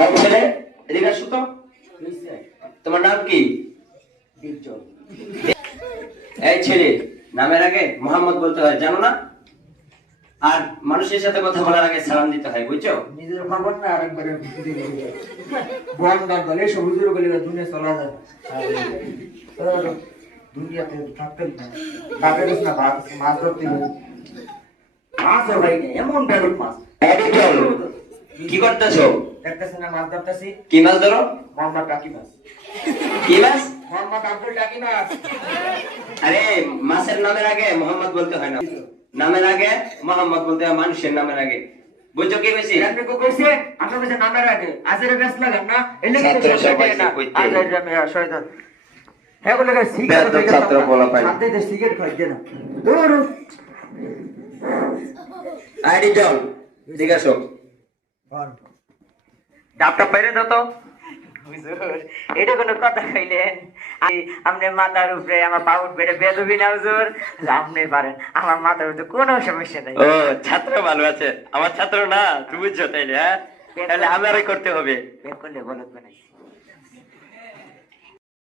আর ছেলে এদিকে আসো তো। তোমার নাম কি? এই ছেলে, নামের আগে মোহাম্মদ বলতে হয়, জানো না? আর মানুষের সাথে কথা বলার আগে সালাম দিতে হয়, বুঝছো? নিজের খবর না আরেকবারে বন্ধ দলে সবুজের বলে দুনিয়া চলা যায় দুনিয়াতে থাকতেন না বাপের না মাছ ধরতে মাছ ভাই এমন বেরোট মাছ কি করতেছো? দেখতেছেন না মাছ ধরতেছি। কি মাছ ধরো? মোহাম্মদ টাকি মাছ। কি মাছ? মোহাম্মদ আব্দুল টাকি মাছ। আরে মাছের নামের আগে মোহাম্মদ বলতে হয় না, নামের আগে মোহাম্মদ বলতে হয়, মানুষের নামের আগে। বুঝছো কি কইছি? আপনি কো কইছে আপনার কাছে নামের আগে আজের বেশ লাগান না এলে ছাত্র সবাই কইতে আজ আমি শয়তান হ্যাঁ বলে সিগারেট ছাত্র বলা পাই সাথে যে সিগারেট খাইছে না দূর আইডি জল জিজ্ঞাসো। ডাবটা পাইরে দাও তো হুজুর এটা কোনো কথা কইলেন? আপনি মাথার উপরে আমার পা উঠবে এটা বেদবি না হুজুর, আপনি পারেন আমার মাথার উপরে কোনো সমস্যা নাই। ও ছাত্র ভালো আছে, আমার ছাত্র না, তুমি বুঝছো তাইলে? হ্যাঁ তাহলে আমারই করতে হবে। বের করলে বলত বানাইছি